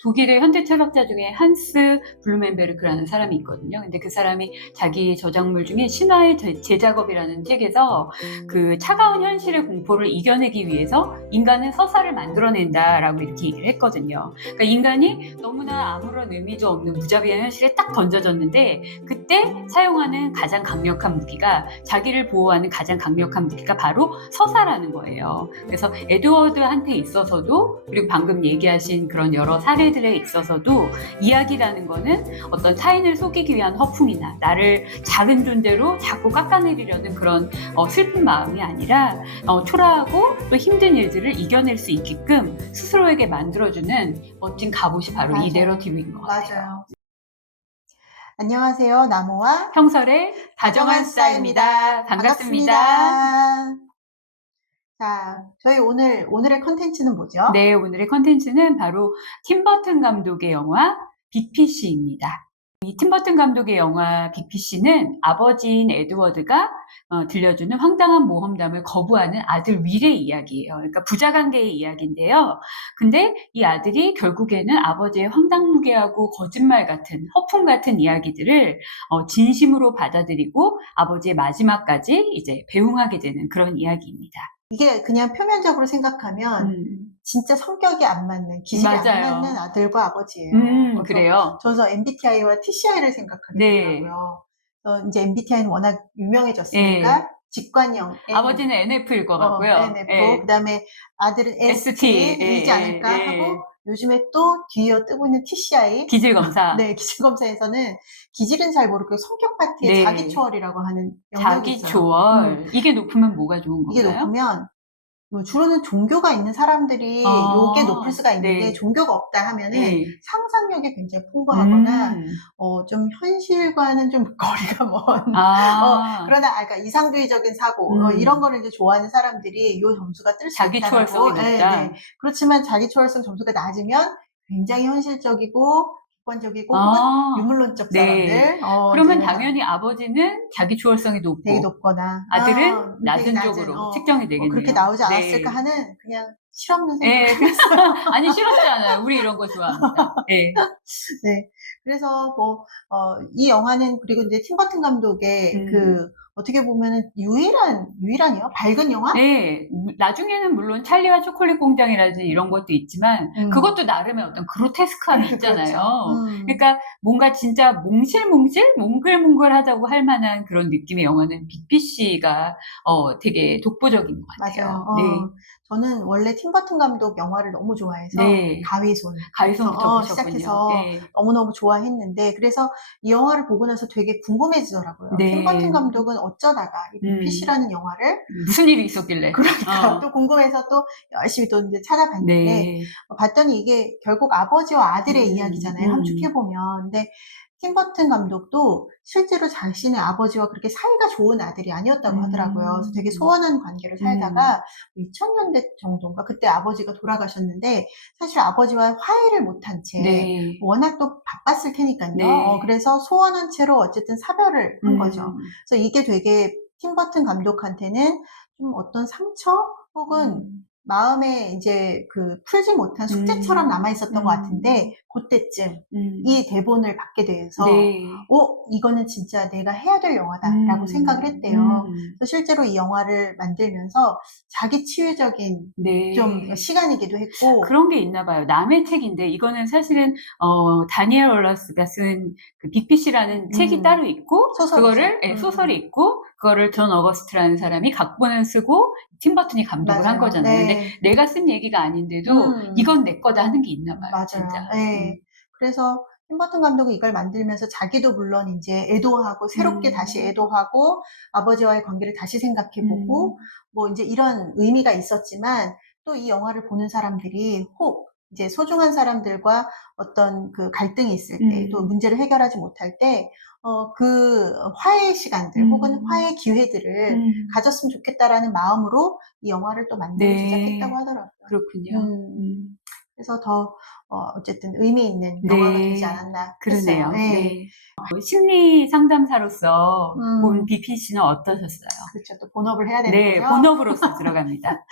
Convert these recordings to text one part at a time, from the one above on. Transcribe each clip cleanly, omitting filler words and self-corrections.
독일의 현대 철학자 중에 한스 블루멘베르크라는 사람이 있거든요. 근데 그 사람이 자기 저작물 중에 신화의 재작업이라는 책에서 그 차가운 현실의 공포를 이겨내기 위해서 인간은 서사를 만들어낸다라고 이렇게 얘기를 했거든요. 그러니까 인간이 너무나 아무런 의미도 없는 무자비한 현실에 딱 던져졌는데 그때 사용하는 가장 강력한 무기가 자기를 보호하는 가장 강력한 무기가 바로 서사라는 거예요. 그래서 에드워드한테 있어서도 그리고 방금 얘기하신 그런 여러 사례들에 있어서도 이야기라는 거는 어떤 타인을 속이기 위한 허풍이나 나를 작은 존재로 자꾸 깎아내리려는 그런 슬픈 마음이 아니라 초라하고 또 힘든 일들을 이겨낼 수 있게끔 스스로에게 만들어주는 멋진 갑옷이 바로 이 내러티브인 것 같아요. 맞아요. 안녕하세요. 나무와 형설의 다정한 스타입니다. 반갑습니다. 자, 저희 오늘의 컨텐츠는 뭐죠? 네, 오늘의 컨텐츠는 바로 팀 버튼 감독의 영화 빅피쉬입니다. 이 팀 버튼 감독의 영화 빅피쉬는 아버지인 에드워드가 들려주는 황당한 모험담을 거부하는 아들 윌의 이야기예요. 그러니까 부자관계의 이야기인데요. 근데 이 아들이 결국에는 아버지의 황당무계하고 거짓말 같은 허풍 같은 이야기들을 진심으로 받아들이고 아버지의 마지막까지 이제 배웅하게 되는 그런 이야기입니다. 이게 그냥 표면적으로 생각하면 진짜 성격이 안 맞는, 기질이 맞아요. 안 맞는 아들과 아버지예요. 그래요. 저는 MBTI와 TCI를 생각하게 네. 되더라고요. 이제 MBTI는 워낙 유명해졌으니까 네. 직관형 N, 아버지는 NF일 것 같고요. NF, 예. 그다음에 아들은 ST이지 않을까 하고 요즘에 또 뒤이어 뜨고 있는 TCI. 기질검사. 네, 기질검사에서는 기질은 잘 모르고 성격 파트에 네. 자기초월이라고 하는 영역이 있어요. 자기초월. 이게 높으면 뭐가 좋은 이게 건가요? 높으면 주로는 종교가 있는 사람들이 요게 높을 수가 있는데 네. 종교가 없다 하면은 네. 상상력이 굉장히 풍부하거나 좀 현실과는 좀 거리가 먼 그러나 그러니까 이상주의적인 사고 이런 거를 이제 좋아하는 사람들이 요 점수가 뜰 수 있다라고. 자기초월성이 높다. 네. 그렇지만 자기초월성 점수가 낮으면 굉장히 현실적이고 객관적이고 혹은 유물론적 사람들. 그러면 당연히 아버지는 자기초월성이 높고 되게 높거나 아들은 되게 낮은 쪽으로 측정이 되겠네요. 그렇게 나오지 않았을까 네. 하는 그냥 실없는 네. 생각을 아니 싫었지 않아요. 우리 이런 거 좋아합니다. 네. 네. 그래서 이 영화는 그리고 이제 팀 버튼 감독의 어떻게 보면은 유일한이요? 밝은 영화? 네. 나중에는 물론 찰리와 초콜릿 공장이라든지 이런 것도 있지만 그것도 나름의 어떤 그로테스크함이 있잖아요. 그렇죠. 그러니까 뭔가 진짜 몽실몽실 몽글몽글하다고 할 만한 그런 느낌의 영화는 빅피쉬가 되게 독보적인 것 같아요. 맞아요. 네. 저는 원래 팀 버튼 감독 영화를 너무 좋아해서 네. 가위손 가위손부터 보셨군요. 시작해서 네. 너무너무 좋아했는데 그래서 이 영화를 보고 나서 되게 궁금해지더라고요. 네. 팀 버튼 감독은 어쩌다가 이 빅피쉬라는 영화를 무슨 일이 있었길래. 그러니까 또 궁금해서 또 열심히 또 이제 찾아봤는데 네. 봤더니 이게 결국 아버지와 아들의 이야기잖아요. 함축해보면. 근데 팀 버튼 감독도 실제로 자신의 아버지와 그렇게 사이가 좋은 아들이 아니었다고 하더라고요. 그래서 되게 소원한 관계를 살다가 2000년대 정도인가 그때 아버지가 돌아가셨는데 사실 아버지와 화해를 못한 채 네. 워낙 또 바빴을 테니까요. 네. 그래서 소원한 채로 어쨌든 사별을 한 거죠. 그래서 이게 되게 팀 버튼 감독한테는 좀 어떤 상처 혹은 마음에 이제 풀지 못한 숙제처럼 남아 있었던 것 같은데 그때쯤 이 대본을 받게 돼서 네. 이거는 진짜 내가 해야 될 영화다라고 생각을 했대요. 그래서 실제로 이 영화를 만들면서 자기 치유적인 좀 시간이기도 했고 그런 게 있나 봐요. 남의 책인데 이거는 사실은 다니엘 월러스가 쓴 그 빅피쉬라는 책이 따로 있고 소설이죠. 그거를 소설이 있고 그거를 존 어거스트라는 사람이 각본을 쓰고 팀 버튼이 감독을 한 맞아요. 거잖아요. 네. 근데 내가 쓴 얘기가 아닌데도 이건 내 거다 하는 게 있나 봐요. 맞아요. 진짜. 네. 그래서 팀 버튼 감독이 이걸 만들면서 자기도 물론 이제 애도하고 새롭게 다시 애도하고 아버지와의 관계를 다시 생각해보고 뭐 이제 이런 의미가 있었지만 또 이 영화를 보는 사람들이 혹 이제 소중한 사람들과 어떤 그 갈등이 있을 때 또 문제를 해결하지 못할 때 그 화해의 시간들 혹은 화해의 기회들을 가졌으면 좋겠다라는 마음으로 이 영화를 또 만들고 제작했다고 하더라고요. 그렇군요. 그래서 더 어쨌든 의미 있는 영화가 되지 않았나 그러네요. 했어요. 네. 네. 심리 상담사로서 본 빅피쉬는 어떠셨어요? 그렇죠. 또 본업을 해야 되는 네, 거죠. 본업으로서 들어갑니다.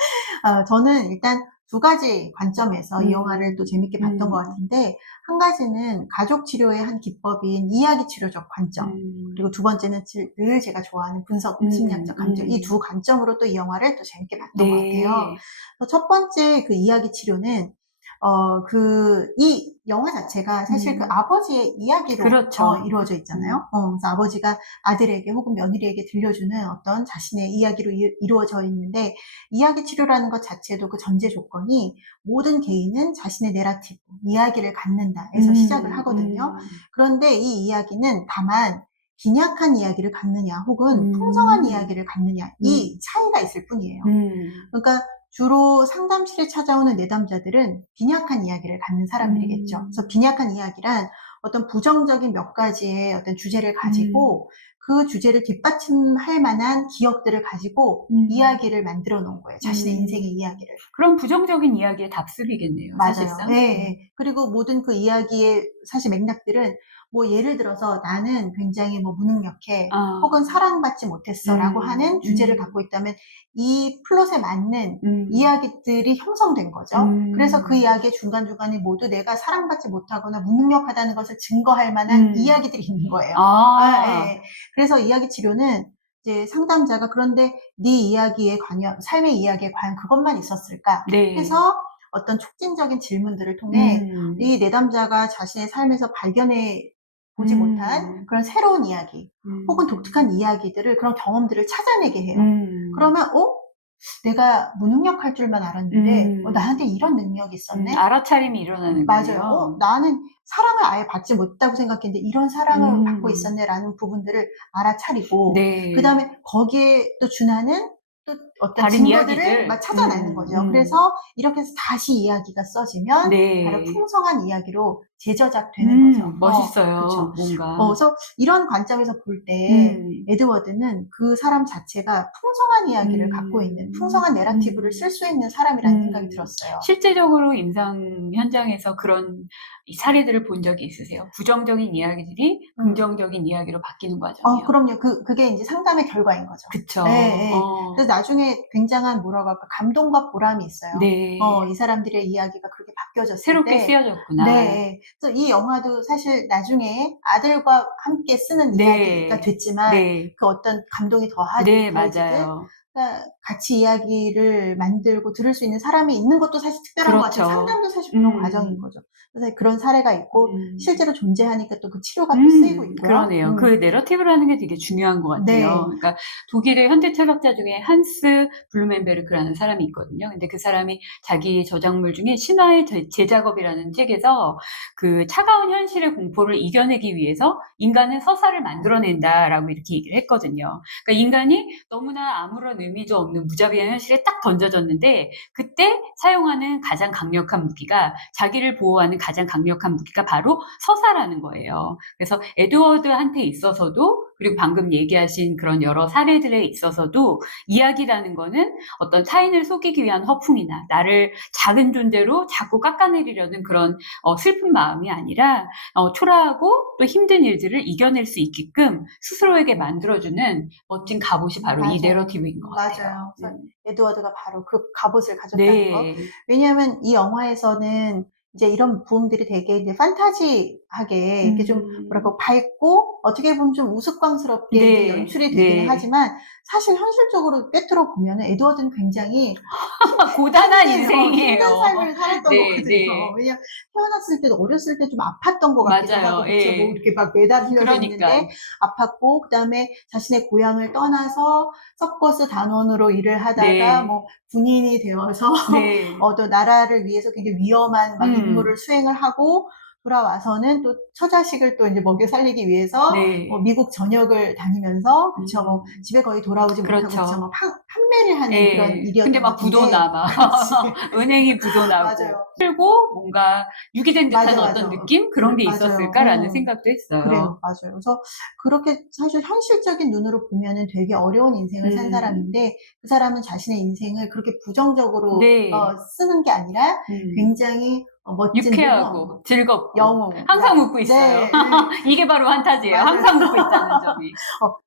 저는 일단 두 가지 관점에서 이 음. 영화를 또 재밌게 봤던 것 같은데, 한 가지는 가족 치료의 한 기법인 이야기 치료적 관점, 그리고 두 번째는 늘 제가 좋아하는 분석 심리학적 관점, 이 두 관점으로 또 이 영화를 또 재밌게 봤던 것 같아요. 네. 그래서 첫 번째 그 이야기 치료는 이 영화 자체가 사실 그 아버지의 이야기로 그렇죠. 이루어져 있잖아요. 그래서 아버지가 아들에게 혹은 며느리에게 들려주는 어떤 자신의 이야기로 이루어져 있는데, 이야기 치료라는 것 자체도 그 전제 조건이 모든 개인은 자신의 내러티브, 이야기를 갖는다에서 시작을 하거든요. 그런데 이 이야기는 다만 빈약한 이야기를 갖느냐 혹은 풍성한 이야기를 갖느냐, 이 차이가 있을 뿐이에요. 그러니까 주로 상담실에 찾아오는 내담자들은 빈약한 이야기를 갖는 사람들이겠죠. 그래서 빈약한 이야기란 어떤 부정적인 몇 가지의 어떤 주제를 가지고 그 주제를 뒷받침할 만한 기억들을 가지고 이야기를 만들어 놓은 거예요. 자신의 인생의 이야기를. 그럼 부정적인 이야기의 답습이겠네요, 맞아요. 사실상. 예. 그리고 모든 그 이야기의 사실 맥락들은 뭐 예를 들어서 나는 굉장히 뭐 무능력해, 혹은 사랑받지 못했어라고 하는 주제를 갖고 있다면 이 플롯에 맞는 이야기들이 형성된 거죠. 그래서 그 이야기의 중간중간에 모두 내가 사랑받지 못하거나 무능력하다는 것을 증거할 만한 이야기들이 있는 거예요. 예. 그래서 이야기 치료는 이제 상담자가 그런데 네 이야기에 관여, 삶의 이야기에 과연 그것만 있었을까 네. 해서 어떤 촉진적인 질문들을 통해 이 내담자가 자신의 삶에서 발견해 보지 못한 그런 새로운 이야기, 혹은 독특한 이야기들을, 그런 경험들을 찾아내게 해요. 그러면 내가 무능력할 줄만 알았는데 나한테 이런 능력이 있었네? 알아차림이 일어나는 맞아요. 거예요. 나는 사랑을 아예 받지 못했다고 생각했는데 이런 사랑을 받고 있었네라는 부분들을 알아차리고, 네. 그 다음에 거기에 또 준하는 또 어떤 다른 증거들을 이야기들. 막 찾아내는 거죠. 그래서 이렇게 해서 다시 이야기가 써지면 바로 네. 풍성한 이야기로 재저작되는 거죠. 멋있어요. 그쵸. 뭔가. 그래서 이런 관점에서 볼 때 에드워드는 그 사람 자체가 풍성한 이야기를 갖고 있는, 풍성한 내러티브를 쓸 수 있는 사람이라는 생각이 들었어요. 실제적으로 임상 현장에서 그런 이 사례들을 본 적이 있으세요? 부정적인 이야기들이 긍정적인 이야기로 바뀌는 과정이요. 그럼요. 그게 이제 상담의 결과인 거죠. 그쵸. 예. 그래서 나중에 굉장한 뭐라고 할까, 감동과 보람이 있어요. 네. 이 사람들의 이야기가 그렇게 바뀌어졌을 새롭게 때. 쓰여졌구나. 네. 그래서 이 영화도 사실 나중에 아들과 함께 쓰는 이야기가 됐지만 네. 그 어떤 감동이 네, 더해지듯, 맞아요. 그러니까 같이 이야기를 만들고 들을 수 있는 사람이 있는 것도 사실 특별한 것 같아요. 그렇죠. 상담도 사실 그런 과정인 거죠. 그래서 그런 사례가 있고 실제로 존재하니까 또 그 치료가 또 쓰이고 있고요. 그러네요. 그 내러티브라는 게 되게 중요한 것 같아요. 네. 그러니까 독일의 현대 철학자 중에 한스 블루멘베르크라는 사람이 있거든요. 근데 그 사람이 자기 저작물 중에 신화의 재작업이라는 책에서 그 차가운 현실의 공포를 이겨내기 위해서 인간은 서사를 만들어낸다라고 이렇게 얘기를 했거든요. 그러니까 인간이 너무나 아무런 의미도 없는 무자비한 현실에 딱 던져졌는데 그때 사용하는 가장 강력한 무기가, 자기를 보호하는 가장 강력한 무기가 바로 서사라는 거예요. 그래서 에드워드한테 있어서도, 그리고 방금 얘기하신 그런 여러 사례들에 있어서도 이야기라는 거는 어떤 타인을 속이기 위한 허풍이나 나를 작은 존재로 자꾸 깎아내리려는 그런 슬픈 마음이 아니라 초라하고 또 힘든 일들을 이겨낼 수 있게끔 스스로에게 만들어주는 멋진 갑옷이 바로 이 맞아요. 내러티브인 것 같아요. 맞아요. 그래서 에드워드가 바로 그 갑옷을 가졌다는 거. 네. 왜냐하면 이 영화에서는 이제 이런 부분들이 되게 이제 판타지하게 이렇게 좀 뭐랄까 밝고 어떻게 보면 좀 우스꽝스럽게 네. 이제 연출이 되기는 네. 하지만, 사실 현실적으로 꿰뚫어 보면은 에드워드는 굉장히 고단한 힘든 인생이에요. 삶을 살았던 네, 거거든요. 네. 왜냐면 태어났을 때도 어렸을 때 좀 아팠던 것 같기도 맞아요. 하고, 그쵸? 예. 뭐 이렇게 막 매달려져 그러니까. 있는데 아팠고, 그 다음에 자신의 고향을 떠나서 서커스 단원으로 일을 하다가 네. 뭐 군인이 되어서 네. 또 나라를 위해서 굉장히 위험한 막 임무를 수행을 하고 돌아와서는 또 처자식을 또 이제 먹여 살리기 위해서 네. 미국 전역을 다니면서, 그쵸, 뭐 집에 거의 돌아오지 못하고, 그렇죠. 그쵸, 뭐 판매를 하는 그런 예. 일이었던 근데 것 막 같은데. 부도나 막 은행이 부도나고 맞아요. 힘들고 뭔가 유기된 듯한 맞아, 어떤 맞아. 느낌? 그런 게 맞아요. 있었을까라는 생각도 했어요. 그래요. 맞아요. 그래서 그렇게 사실 현실적인 눈으로 보면은 되게 어려운 인생을 산 사람인데, 그 사람은 자신의 인생을 그렇게 부정적으로 네. 쓰는 게 아니라 굉장히 멋진 유쾌하고 즐겁고 영웅. 항상 웃고 있어요. 네. 이게 바로 환타지예요. 맞아요. 항상 웃고 있다는 점이.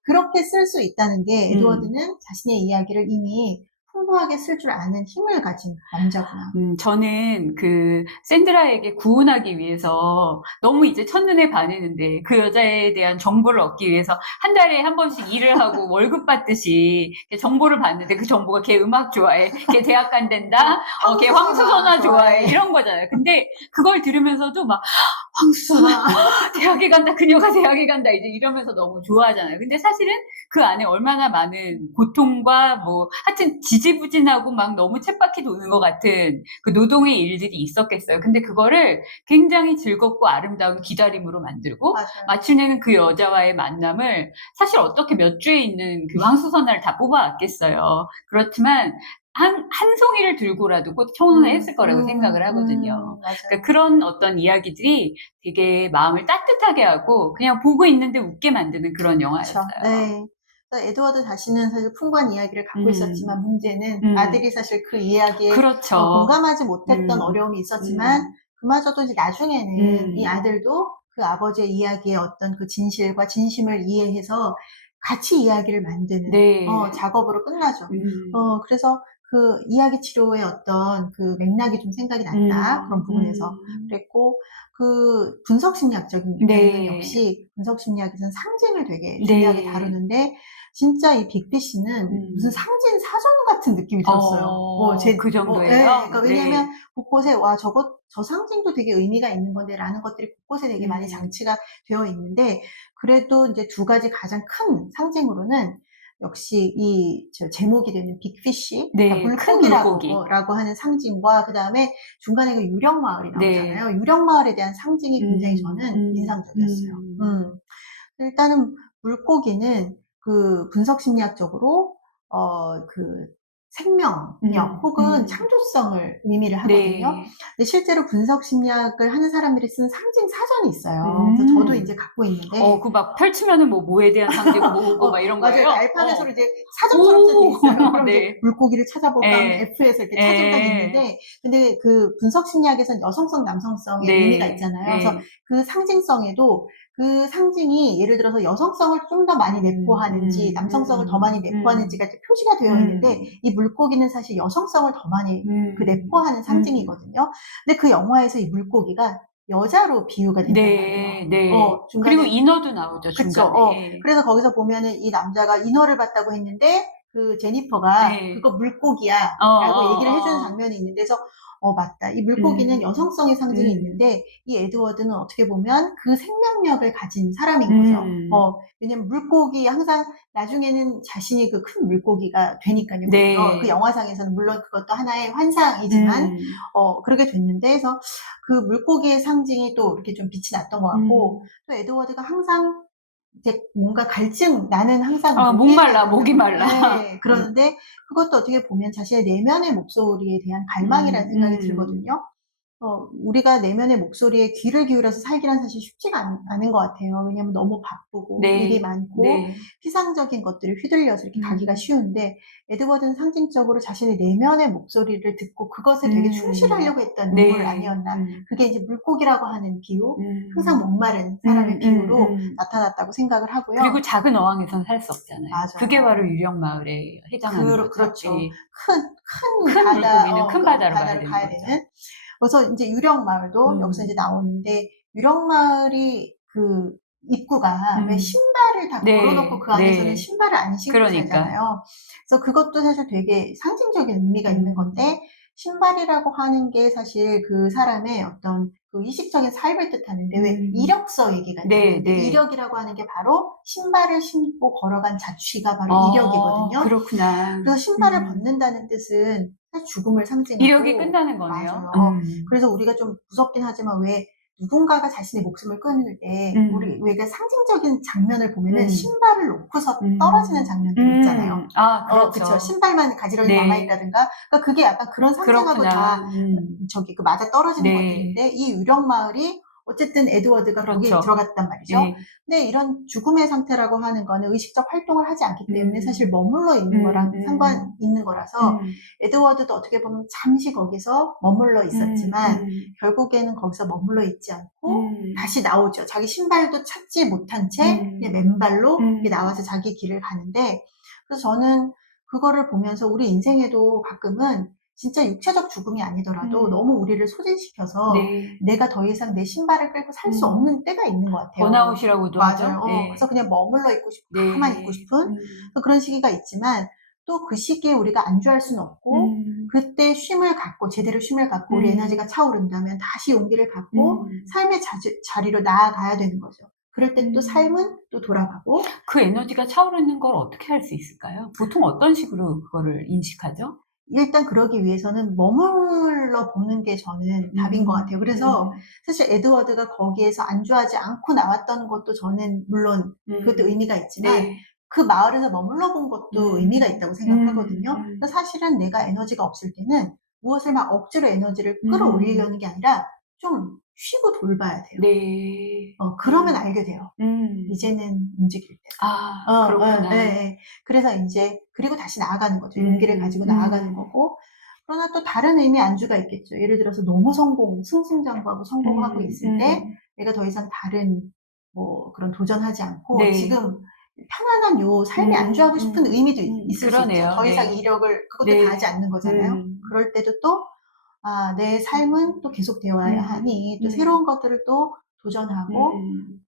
그렇게 쓸 수 있다는 게, 에드워드는 자신의 이야기를 이미 풍부하게 쓸 줄 아는 힘을 가진 남자구나. 저는 그 샌드라에게 구혼하기 위해서 너무 이제 첫눈에 반했는데 그 여자에 대한 정보를 얻기 위해서 한 달에 한 번씩 일을 하고 월급 받듯이 정보를 받는데 그 정보가 걔 음악 좋아해, 걔 대학 간댄다, 걔 황수선화 좋아해, 이런 거잖아요. 근데 그걸 들으면서도 막 황수선화 대학에 간다, 그녀가 대학에 간다, 이제 이러면서 너무 좋아하잖아요. 근데 사실은 그 안에 얼마나 많은 고통과 뭐 하여튼 지지부진하고 막 너무 쳇바퀴 도는 것 같은 그 노동의 일들이 있었겠어요. 근데 그거를 굉장히 즐겁고 아름다운 기다림으로 만들고 맞아요. 마침내는 그 여자와의 만남을 사실 어떻게 몇 주에 있는 그 황수선화를 다 뽑아왔겠어요. 그렇지만 한 송이를 들고라도 꼭 청혼을 했을 거라고 생각을 하거든요. 맞아요. 그러니까 그런 어떤 이야기들이 되게 마음을 따뜻하게 하고 그냥 보고 있는데 웃게 만드는 그런 그렇죠. 영화였어요. 네. 그래서 에드워드 자신은 사실 풍부한 이야기를 갖고 있었지만 문제는 음. 아들이 사실 그 이야기에 그렇죠. 공감하지 못했던 어려움이 있었지만 그마저도 이제 나중에는 이 음. 아들도 그 아버지의 이야기의 어떤 그 진실과 진심을 이해해서 같이 이야기를 만드는 네. 작업으로 끝나죠. 그래서 그 이야기 치료의 어떤 그 맥락이 좀 생각이 났다. 그런 부분에서. 그랬고, 그 분석심리학적인 면에서는 네. 역시 분석심리학에서는 상징을 되게 네. 중요하게 다루는데, 진짜 이 빅피쉬는 무슨 상징 사전 같은 느낌이 들었어요. 그 정도예요? 그러니까 네. 왜냐면 곳곳에 와 저 상징도 되게 의미가 있는 건데라는 것들이 곳곳에 되게 많이 장치가 되어 있는데, 그래도 이제 두 가지 가장 큰 상징으로는 역시 제목이 되는 빅피쉬, 네, 그러니까 큰 물고기. 라고 하는 상징과 그 다음에 중간에 그 유령 마을이 네. 나오잖아요. 유령 마을에 대한 상징이 굉장히 저는 인상적이었어요. 일단은 물고기는 그 분석 심리학적으로 그 생명력 혹은 창조성을 의미를 하거든요. 네. 근데 실제로 분석 심리학을 하는 사람들이 쓰는 상징 사전이 있어요. 그래서 저도 이제 갖고 있는데 그 막 펼치면은 뭐에 대한 상징 뭐고 막 이런 맞아요. 거예요? 알파벳으로 이제 사전처럼 돼 오. 있어요. 그럼 네. 이제 물고기를 찾아볼까 하면 예. F에서 이렇게 찾으면 딱 있는데, 근데 그 분석 심리학에서는 여성성, 남성성의 의미가 있잖아요. 그래서 그 상징성에도 그 상징이 예를 들어서 여성성을 좀 더 많이 내포하는지 남성성을 더 많이 내포하는지가 이렇게 표시가 되어 있는데, 이 물고기는 사실 여성성을 더 많이 그 내포하는 상징이거든요. 근데 그 영화에서 이 물고기가 여자로 비유가 된단 말이에요. 네. 중간에 그리고 인어도 나오죠, 그쵸. 중간에. 그래서 거기서 보면은 이 남자가 인어를 봤다고 했는데 그 제니퍼가 네. 그거 물고기야 라고 얘기를 해주는 장면이 있는데, 그래서 맞다. 이 물고기는 여성성의 상징이 있는데 이 에드워드는 어떻게 보면 그 생명력을 가진 사람인 거죠. 왜냐면 물고기 항상 나중에는 자신이 그 큰 물고기가 되니까요. 네. 그 영화상에서는 물론 그것도 하나의 환상이지만 그렇게 됐는데, 그래서 그 물고기의 상징이 또 이렇게 좀 빛이 났던 것 같고, 또 에드워드가 항상 이제 뭔가 나는 항상 목이 말라. 네, 그러는데 그것도 어떻게 보면 자신의 내면의 목소리에 대한 갈망이라는 생각이 들거든요. 우리가 내면의 목소리에 귀를 기울여서 살기란 사실 쉽지가 않은 것 같아요. 왜냐면 너무 바쁘고 일이 많고 피상적인 것들을 휘둘려서 이렇게 가기가 쉬운데, 에드워드는 상징적으로 자신의 내면의 목소리를 듣고 그것에 되게 충실하려고 했던 인물 아니었나. 그게 이제 물고기라고 하는 비유, 항상 목마른 사람의 비유로 나타났다고 생각을 하고요. 그리고 작은 어항에선 살 수 없잖아요. 맞아요. 그게 바로 유령 마을에 해당하는 거죠. 그렇죠. 예. 큰 물고기는 큰 바다로 바다를 가야 가야 되는 되는. 그래서 이제 유령 마을도 여기서 이제 나오는데, 유령 마을이 그 입구가 왜 신발을 다 걸어놓고 그 안에서는 신발을 안 신고 살잖아요. 그래서 그것도 사실 되게 상징적인 의미가 있는 건데, 신발이라고 하는 게 사실 그 사람의 어떤 그 의식적인 삶을 뜻하는데, 왜 이력서 얘기가 있는데 이력이라고 하는 게 바로 신발을 신고 걸어간 자취가 바로 이력이거든요. 그렇구나. 그래서 신발을 벗는다는 뜻은 사실 죽음을 상징하고 이력이 끝나는 거네요. 맞아요. 그래서 우리가 좀 무섭긴 하지만 왜 누군가가 자신의 목숨을 끊을 때 우리 왜 그 상징적인 장면을 보면은 신발을 놓고서 떨어지는 장면들 있잖아요. 그렇죠. 그쵸. 신발만 가지런히 남아있다든가. 그러니까 그게 약간 그런 상징하고 다 그 맞아 떨어지는 것들인데, 이 유령 마을이 어쨌든 에드워드가 거기에 들어갔단 말이죠. 근데 이런 죽음의 상태라고 하는 거는 의식적 활동을 하지 않기 때문에 사실 머물러 있는 거랑 상관 있는 거라서, 에드워드도 어떻게 보면 잠시 거기서 머물러 있었지만 결국에는 거기서 머물러 있지 않고 다시 나오죠. 자기 신발도 찾지 못한 채 그냥 맨발로 나와서 자기 길을 가는데, 그래서 저는 그거를 보면서 우리 인생에도 가끔은 진짜 육체적 죽음이 아니더라도 너무 우리를 소진시켜서 네. 내가 더 이상 내 신발을 끌고 살 수 없는 때가 있는 것 같아요. 번아웃이라고도 하죠. 맞아요. 네. 그래서 그냥 머물러 있고 싶고 가만히 있고 네. 싶은 그런 시기가 있지만 또 그 시기에 우리가 안주할 수는 없고 그때 쉼을 갖고 제대로 쉼을 갖고 우리 에너지가 차오른다면 다시 용기를 갖고 삶의 자리로 나아가야 되는 거죠. 그럴 때 또 삶은 또 돌아가고 그 에너지가 차오르는 걸 어떻게 할 수 있을까요? 보통 어떤 식으로 그거를 인식하죠? 일단 그러기 위해서는 머물러 보는 게 저는 답인 것 같아요. 그래서 사실 에드워드가 거기에서 안주하지 않고 나왔던 것도 저는 물론 그것도 의미가 있지만 네. 그 마을에서 머물러 본 것도 의미가 있다고 생각하거든요. 음. 그래서 사실은 내가 에너지가 없을 때는 무엇을 막 억지로 에너지를 음. 끌어올리려는 게 아니라 좀 쉬고 돌봐야 돼요. 네. 그러면 알게 돼요. 이제는 움직일 때다. 아, 그렇구나. 예. 그래서 인제 그리고 다시 나아가는 거죠. 용기를 가지고 나아가는 거고. 그러나 또 다른 의미의 안주가 있겠죠. 예를 들어서 너무 승승장구하고 성공하고 있을 때 내가 더 이상 다른 뭐 그런 도전하지 않고 네. 지금 편안한 요 삶에 안주하고 싶은 의미도 있을 수 있죠. 그러네요. 더 이상 네. 이력을 그것도 네. 다 하지 않는 거잖아요. 그럴 때도 또 '아 내 삶은 또 계속되어야 하니 또 새로운 것들을 또 도전하고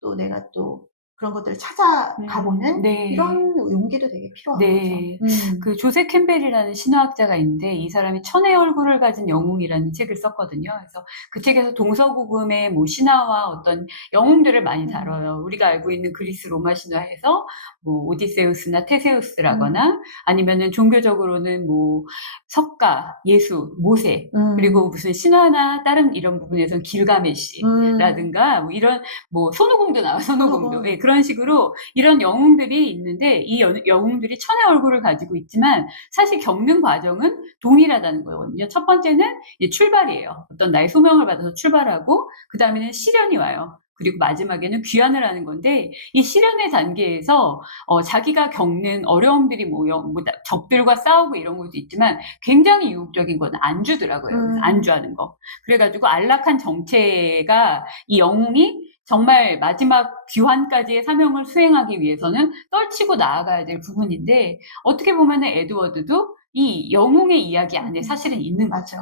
또 내가 또 그런 것들을 찾아가 보는 네. 이런 용기도 되게 필요한 거죠. 네. 그 조세 캠벨이라는 신화학자가 있는데 이 사람이 천의 얼굴을 가진 영웅이라는 책을 썼거든요. 그래서 그 책에서 동서고금의 뭐 신화와 어떤 영웅들을 많이 다뤄요. 우리가 알고 있는 그리스 로마 신화에서 뭐 오디세우스나 테세우스라거나 아니면은 종교적으로는 뭐 석가, 예수, 모세 그리고 무슨 신화나 다른 이런 부분에서는 길가메시라든가 뭐 이런 뭐 손오공도 나와요. 손오공도. 예, 그런 식으로 이런 영웅들이 있는데 이 영웅들이 천의 얼굴을 가지고 있지만 사실 겪는 과정은 동일하다는 거거든요. 첫 번째는 이제 출발이에요. 어떤 나의 소명을 받아서 출발하고 그 다음에는 시련이 와요. 그리고 마지막에는 귀환을 하는 건데 이 시련의 단계에서 자기가 겪는 어려움들이 뭐 적들과 싸우고 이런 것도 있지만 굉장히 유혹적인 건 안주더라고요. 그래서 안주하는 거. 그래가지고 안락한 정체가 이 영웅이 정말 마지막 귀환까지의 사명을 수행하기 위해서는 떨치고 나아가야 될 부분인데 어떻게 보면은 에드워드도 이 영웅의 이야기 안에 사실은 있는 거죠.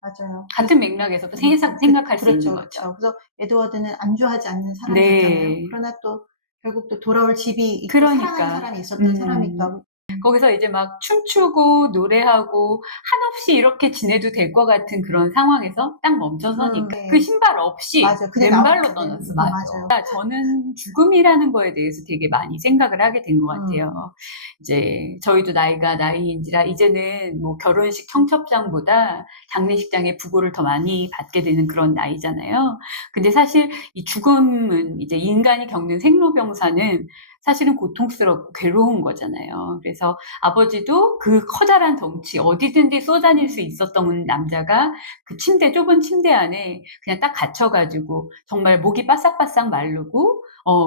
맞아요. 같은 맥락에서도 생각할 수 있는 거죠. 그렇죠. 그래서 에드워드는 안주하지 않는 사람이었잖아요. 네. 그러나 또 결국 또 돌아올 집이 있고 사랑하는 사람이 있었던 사람이기도 하고. 거기서 이제 막 춤추고 노래하고 한없이 이렇게 지내도 될 것 같은 그런 상황에서 딱 멈춰서니까 네. 그 신발 없이 맞아요. 그냥 맨발로 나와야 떠났어. 되는 맞아요. 저는 죽음이라는 거에 대해서 되게 많이 생각을 하게 된 것 같아요. 이제 저희도 나이가 나이인지라 이제는 뭐 결혼식 청첩장보다 장례식장의 부고를 더 많이 받게 되는 그런 나이잖아요. 근데 사실 이 죽음은 이제 인간이 겪는 생로병사는 사실은 고통스럽고 괴로운 거잖아요. 그래서 아버지도 그 커다란 덩치 어디든지 쏘다닐 수 있었던 남자가 그 좁은 침대 안에 그냥 딱 갇혀가지고 정말 목이 바싹바싹 마르고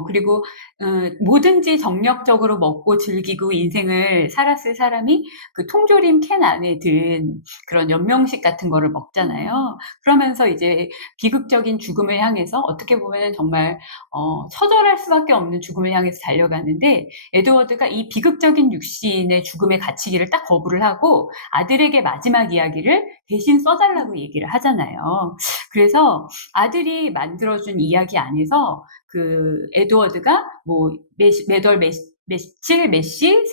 그리고 뭐든지 정력적으로 먹고 즐기고 인생을 살았을 사람이 그 통조림 캔 안에 든 그런 연명식 같은 거를 먹잖아요. 그러면서 이제 비극적인 죽음을 향해서 어떻게 보면 정말 처절할 수밖에 없는 죽음을 향해서 달려가는데 에드워드가 이 비극적인 육신의 죽음에 갇히기를 딱 거부를 하고 아들에게 마지막 이야기를 대신 써달라고 얘기를 하잖아요. 그래서 아들이 만들어준 이야기 안에서 그 에드워드가 뭐 며칠 몇 시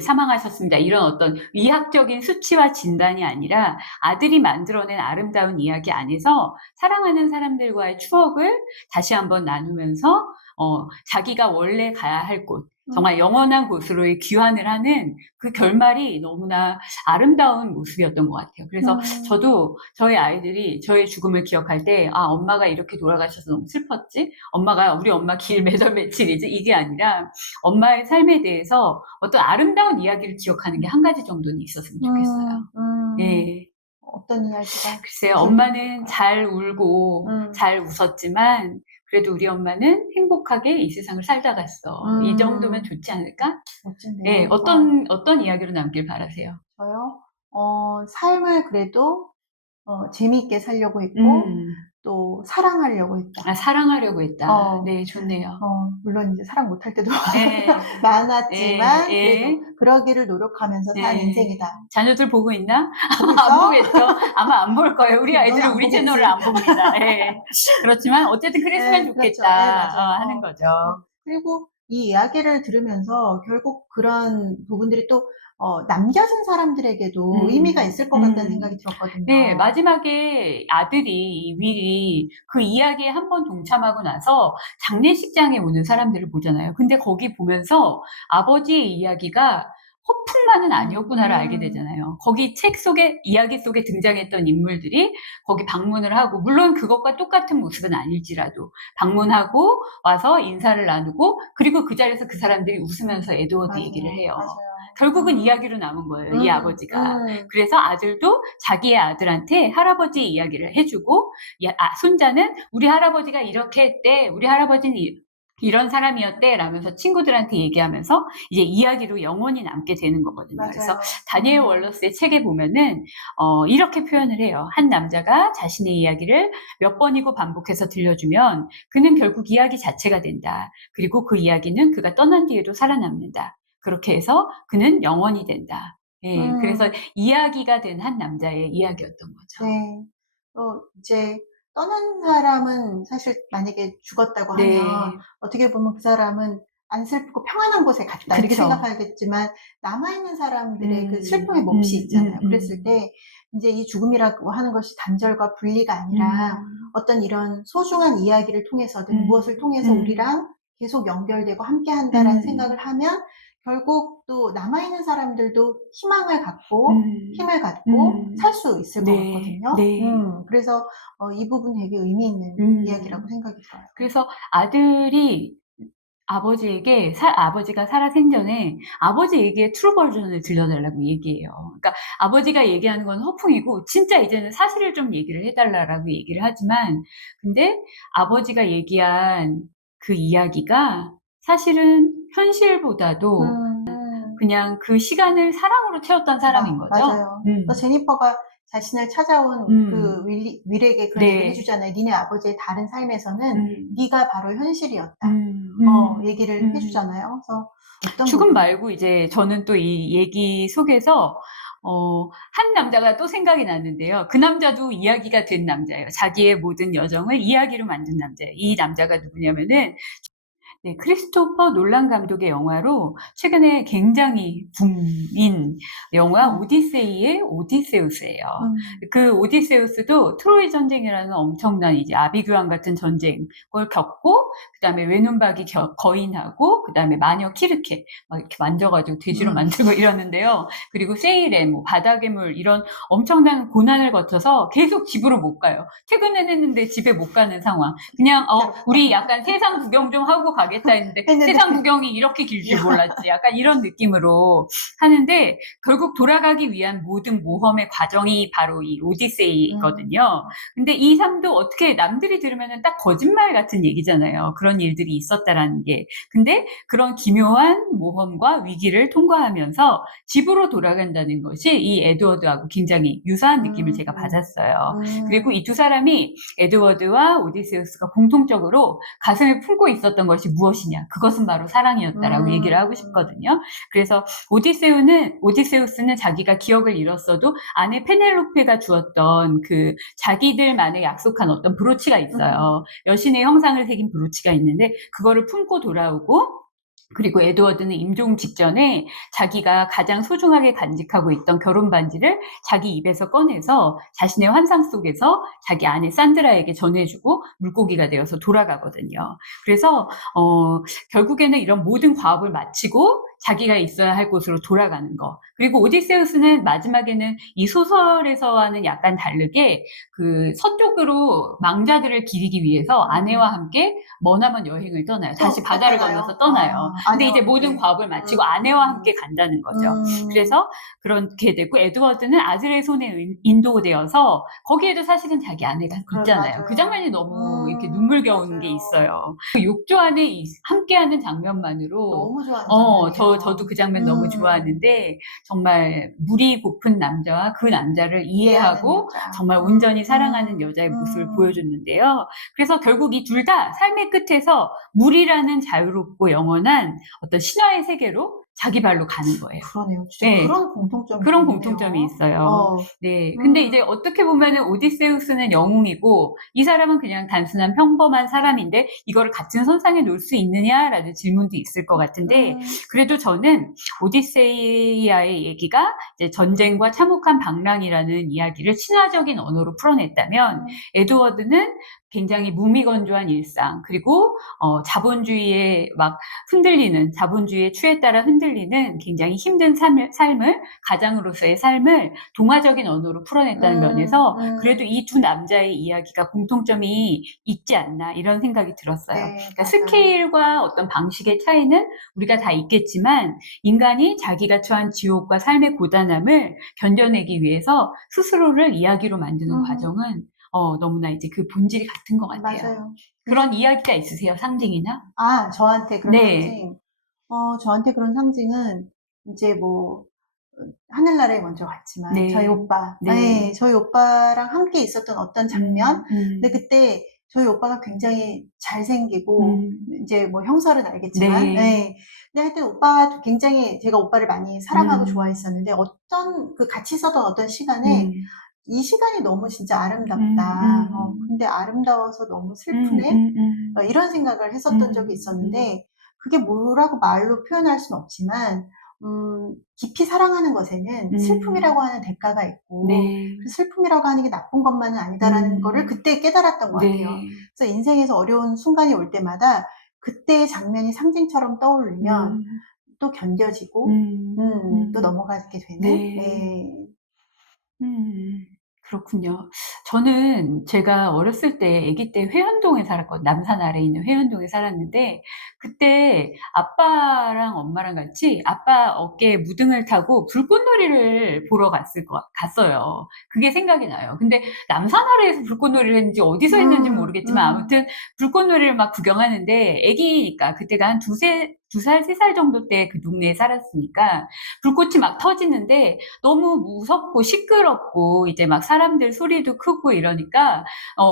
사망하셨습니다. 이런 어떤 의학적인 수치와 진단이 아니라 아들이 만들어낸 아름다운 이야기 안에서 사랑하는 사람들과의 추억을 다시 한번 나누면서 자기가 원래 가야 할 곳, 정말 영원한 곳으로의 귀환을 하는 그 결말이 너무나 아름다운 모습이었던 것 같아요. 그래서 저도 저희 아이들이 저의 죽음을 기억할 때, 아, 엄마가 이렇게 돌아가셔서 너무 슬펐지? 우리 엄마 길 몇월 며칠이지? 이게 아니라 엄마의 삶에 대해서 어떤 아름다운 이야기를 기억하는 게 한 가지 정도는 있었으면 좋겠어요. 예. 어떤 이야기가? 글쎄요, 엄마는 잘 울고 잘 웃었지만 그래도 우리 엄마는 행복하게 이 세상을 살다 갔어. 이 정도면 좋지 않을까? 멋진데요. 예, 어떤 이야기로 남길 바라세요? 저요? 삶을 그래도 재미있게 살려고 했고 또 사랑하려고 했다. 아, 사랑하려고 했다. 어. 네, 좋네요. 물론 이제 사랑 못할 때도 네. 많았지만 예, 예. 그래도 그러기를 노력하면서 산 네. 인생이다. 자녀들 보고 있나? 보고 안 있어? 보겠죠. 아마 안 볼 거예요. 우리 넌 아이들은 안 우리 보겠지. 채널을 안 봅니다. 예. 그렇지만 어쨌든 그랬으면 예, 그렇죠. 좋겠다. 예, 맞아요. 하는 거죠. 그리고 이 이야기를 들으면서 결국 그런 부분들이 또 남겨진 사람들에게도 의미가 있을 것 같다는 생각이 들었거든요. 네, 마지막에 아들이, 이 윌이 그 이야기에 한 번 동참하고 나서 장례식장에 오는 사람들을 보잖아요. 근데 거기 보면서 아버지의 이야기가 허풍만은 아니었구나를 알게 되잖아요. 거기 책 속에, 이야기 속에 등장했던 인물들이 거기 방문을 하고, 물론 그것과 똑같은 모습은 아닐지라도 방문하고 와서 인사를 나누고, 그리고 그 자리에서 그 사람들이 웃으면서 에드워드 맞아요. 얘기를 해요. 맞아요. 결국은 이야기로 남은 거예요, 이 아버지가. 그래서 아들도 자기의 아들한테 할아버지 이야기를 해주고, 손자는 우리 할아버지가 이렇게 했대, 우리 할아버지는 이런 사람이었대 라면서 친구들한테 얘기하면서 이제 이야기로 영원히 남게 되는 거거든요. 맞아요. 그래서 다니엘 월러스의 책에 보면은 이렇게 표현을 해요. 한 남자가 자신의 이야기를 몇 번이고 반복해서 들려주면 그는 결국 이야기 자체가 된다. 그리고 그 이야기는 그가 떠난 뒤에도 살아남는다. 그렇게 해서 그는 영원이 된다. 예, 그래서 이야기가 된 한 남자의 이야기였던 거죠. 네. 이제 떠난 사람은 사실 만약에 죽었다고 네. 하면 어떻게 보면 그 사람은 안 슬프고 평안한 곳에 갔다 이렇게 그쵸. 생각하겠지만 남아있는 사람들의 그 슬픔의 몫이 있잖아요. 그랬을 때 이제 이 죽음이라고 하는 것이 단절과 분리가 아니라 어떤 이런 소중한 이야기를 통해서든 무엇을 통해서 우리랑 계속 연결되고 함께 한다라는 생각을 하면 결국 또 남아있는 사람들도 희망을 갖고 힘을 갖고 살 수 있을 것 같거든요. 네. 그래서 이 부분 되게 의미 있는 이야기라고 생각이 들어요. 그래서 아들이 아버지에게 아버지가 살아생전에 아버지 얘기의 트루 버전을 들려달라고 얘기해요. 그러니까 아버지가 얘기하는 건 허풍이고 진짜 이제는 사실을 좀 얘기를 해달라고 얘기를 하지만 근데 아버지가 얘기한 그 이야기가 사실은 현실보다도 그냥 그 시간을 사랑으로 채웠던 사람인 거죠. 맞아요. 제니퍼가 자신을 찾아온 그 윌에게 그런 얘기를 해주잖아요. 니네 아버지의 다른 삶에서는 네가 바로 현실이었다. 얘기를 해주잖아요. 그래서 어떤 죽음 말고 이제 저는 또 이 얘기 속에서 한 남자가 또 생각이 났는데요. 그 남자도 이야기가 된 남자예요. 자기의 모든 여정을 이야기로 만든 남자예요. 이 남자가 누구냐면은 네, 크리스토퍼 놀란 감독의 영화로 최근에 굉장히 붐인 영화 오디세이의 오디세우스예요. 그 오디세우스도 트로이 전쟁이라는 엄청난 이제 아비규환 같은 전쟁을 겪고 그다음에 외눈박이 거인하고 그다음에 마녀 키르케 막 이렇게 만져가지고 돼지로 만들고 이러는데요. 그리고 세일에 뭐 바다괴물 이런 엄청난 고난을 거쳐서 계속 집으로 못 가요. 퇴근은 했는데 집에 못 가는 상황. 그냥 우리 약간 세상 구경 좀 하고 가겠다 했는데 세상 구경이 이렇게 길 줄 몰랐지. 약간 이런 느낌으로 하는데 결국 돌아가기 위한 모든 모험의 과정이 바로 이 오디세이거든요. 근데 이 삶도 어떻게 남들이 들으면 딱 거짓말 같은 얘기잖아요. 그런 일들이 있었다라는 게. 근데 그런 기묘한 모험과 위기를 통과하면서 집으로 돌아간다는 것이 이 에드워드하고 굉장히 유사한 느낌을 제가 받았어요. 그리고 이 두 사람이 에드워드와 오디세우스가 공통적으로 가슴에 품고 있었던 것이 무엇이냐. 그것은 바로 사랑이었다라고 얘기를 하고 싶거든요. 그래서 오디세우스는 자기가 기억을 잃었어도 아내 페넬로페가 주었던 그 자기들만의 약속한 어떤 브로치가 있어요. 여신의 형상을 새긴 브로치가 있는데 그거를 품고 돌아오고 그리고 에드워드는 임종 직전에 자기가 가장 소중하게 간직하고 있던 결혼 반지를 자기 입에서 꺼내서 자신의 환상 속에서 자기 아내 산드라에게 전해주고 물고기가 되어서 돌아가거든요. 그래서 결국에는 이런 모든 과업을 마치고 자기가 있어야 할 곳으로 돌아가는 거. 그리고 오디세우스는 마지막에는 이 소설에서와는 약간 다르게 그 서쪽으로 망자들을 기리기 위해서 아내와 함께 머나먼 여행을 떠나요. 다시 바다를 건너서 떠나요. 근데 이제 모든 과업을 마치고 아내와 함께 간다는 거죠. 그래서 그렇게 되고 에드워드는 아들의 손에 인도되어서 거기에도 사실은 자기 아내가 있잖아요. 그 장면이 너무 이렇게 눈물겨운 게 있어요. 그 욕조 안에 함께하는 장면만으로 너무 좋아하는 장면이에요. 저도 그 장면 너무 좋아하는데, 정말 물이 고픈 남자와 그 남자를 이해하고 여자. 정말 온전히 사랑하는 여자의 모습을 보여줬는데요. 그래서 결국 이 둘 다 삶의 끝에서 물이라는 자유롭고 영원한 어떤 신화의 세계로 자기 발로 가는 거예요. 그러네요. 진짜 네. 그런 공통점이 그런 있네요. 공통점이 있어요. 네. 근데 이제 어떻게 보면은 오디세우스는 영웅이고 이 사람은 그냥 단순한 평범한 사람인데 이거를 같은 선상에 놓을 수 있느냐라는 질문도 있을 것 같은데, 그래도 저는 오디세이아의 얘기가 이제 전쟁과 참혹한 방랑이라는 이야기를 신화적인 언어로 풀어냈다면, 에드워드는 굉장히 무미건조한 일상, 그리고 자본주의에 막 흔들리는, 자본주의의 추에 따라 흔들리는 굉장히 힘든 삶을 가장으로서의 삶을 동화적인 언어로 풀어냈다는 면에서 그래도 이 두 남자의 이야기가 공통점이 있지 않나 이런 생각이 들었어요. 네, 그러니까 스케일과 어떤 방식의 차이는 우리가 다 있겠지만 인간이 자기가 처한 지옥과 삶의 고단함을 견뎌내기 위해서 스스로를 이야기로 만드는 과정은 너무나 이제 그 본질이 같은 것 같아요. 맞아요. 그런 이야기가 있으세요? 상징이나? 저한테 그런 네. 상징. 저한테 그런 상징은 이제 뭐 하늘나라에 먼저 갔지만 네. 저희 오빠, 네. 저희 오빠랑 함께 있었던 어떤 장면. 근데 음. 그때 저희 오빠가 굉장히 잘생기고 이제 뭐 형설은 알겠지만, 네. 근데 하여튼 오빠가 굉장히 제가 오빠를 많이 사랑하고 좋아했었는데 어떤 그 같이 있었던 어떤 시간에 이 시간이 너무 진짜 아름답다. 근데 아름다워서 너무 슬프네. 이런 생각을 했었던 적이 있었는데 그게 뭐라고 말로 표현할 수는 없지만 깊이 사랑하는 것에는 슬픔이라고 하는 대가가 있고 네. 그 슬픔이라고 하는 게 나쁜 것만은 아니다라는 거를 그때 깨달았던 것 같아요. 네. 그래서 인생에서 어려운 순간이 올 때마다 그때의 장면이 상징처럼 떠오르면 또 견뎌지고 또 넘어가게 되는. 네. 그렇군요. 저는 제가 어렸을 때, 아기 때 회원동에 살았거든요. 남산 아래에 있는 회원동에 살았는데, 그때 아빠랑 엄마랑 같이 아빠 어깨에 무등을 타고 불꽃놀이를 보러 갔어요. 그게 생각이 나요. 근데 남산 아래에서 불꽃놀이를 했는지 어디서 했는지 모르겠지만 아무튼 불꽃놀이를 막 구경하는데, 아기니까 그때가 한 두 살, 세 살 정도 때 그 동네에 살았으니까 불꽃이 막 터지는데 너무 무섭고 시끄럽고 이제 막 사람들 소리도 크고 이러니까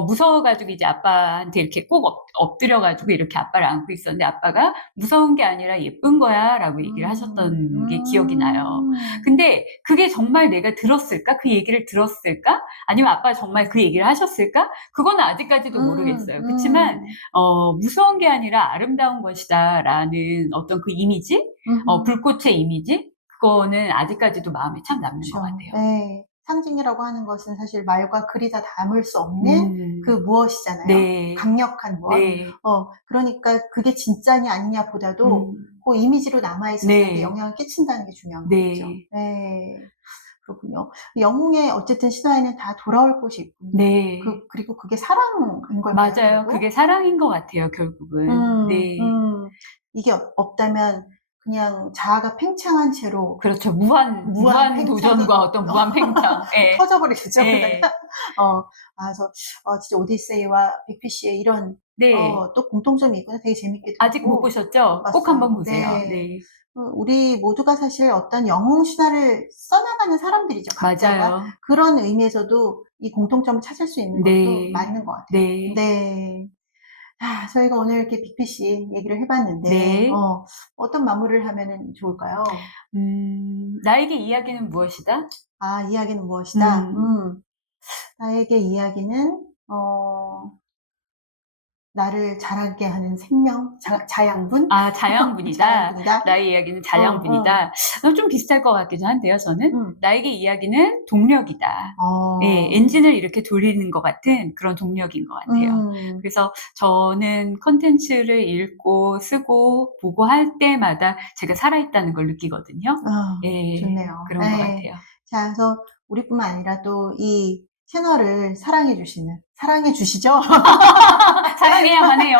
무서워가지고 이제 아빠한테 이렇게 꼭 엎드려가지고 이렇게 아빠를 안고 있었는데 아빠가 무서운 게 아니라 예쁜 거야 라고 얘기를 하셨던 게 기억이 나요. 근데 그게 정말 내가 들었을까? 그 얘기를 들었을까? 아니면 아빠가 정말 그 얘기를 하셨을까? 그건 아직까지도 모르겠어요. 그렇지만 무서운 게 아니라 아름다운 것이다 라는 어떤 그 이미지, 불꽃의 이미지, 그거는 아직까지도 마음에 참 남는 것 같아요. 네. 상징이라고 하는 것은 사실 말과 글이 다 담을 수 없는 그 무엇이잖아요. 네. 강력한 무엇. 네. 그러니까 그게 진짜냐 아니냐 보다도 그 이미지로 남아있어서 네. 나에게 영향을 끼친다는 게 중요한 네. 거죠. 네. 그렇군요. 영웅의 어쨌든 신화에는 다 돌아올 곳이 있군요. 네. 그리고 그게 사랑인 걸까요? 맞아요. 그리고? 그게 사랑인 것 같아요, 결국은. 네. 이게 없다면 그냥 자아가 팽창한 채로 그렇죠. 무한 도전과 어떤 무한 팽창. 예. 터져버리겠죠. 예. 그래서 진짜 오디세이와 빅피쉬의 이런 네. 또 공통점이 있구나. 되게 재밌게 아직 못 듣고 보셨죠? 못 꼭 한번 봤어요. 보세요. 네. 네. 우리 모두가 사실 어떤 영웅 신화를 써나가는 사람들이죠. 각자가. 맞아요. 그런 의미에서도 이 공통점을 찾을 수 있는 것도 네. 맞는 것 같아요. 네. 네. 저희가 오늘 이렇게 빅피쉬 얘기를 해봤는데 네. 어떤 마무리를 하면 좋을까요? 나에게 이야기는 무엇이다? 이야기는 무엇이다? 나에게 이야기는 나를 자라게 하는 생명, 자양분? 자양분이다. 자양분이다. 나의 이야기는 자양분이다. 좀 비슷할 것 같기도 한데요, 저는. 나에게 이야기는 동력이다. 예, 엔진을 이렇게 돌리는 것 같은 그런 동력인 것 같아요. 그래서 저는 컨텐츠를 읽고 쓰고 보고 할 때마다 제가 살아있다는 걸 느끼거든요. 예, 좋네요. 그런 것 같아요. 자, 그래서 우리뿐만 아니라 또 이 채널을 사랑해 주시죠? 사랑해야만 해요.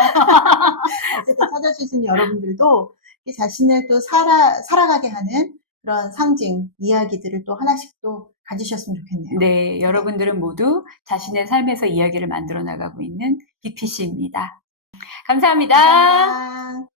어쨌든 찾아주신 여러분들도 자신을 또 살아가게 하는 그런 상징, 이야기들을 또 하나씩 또 가지셨으면 좋겠네요. 네, 여러분들은 모두 자신의 삶에서 이야기를 만들어 나가고 있는 빅피쉬입니다. 감사합니다. 감사합니다.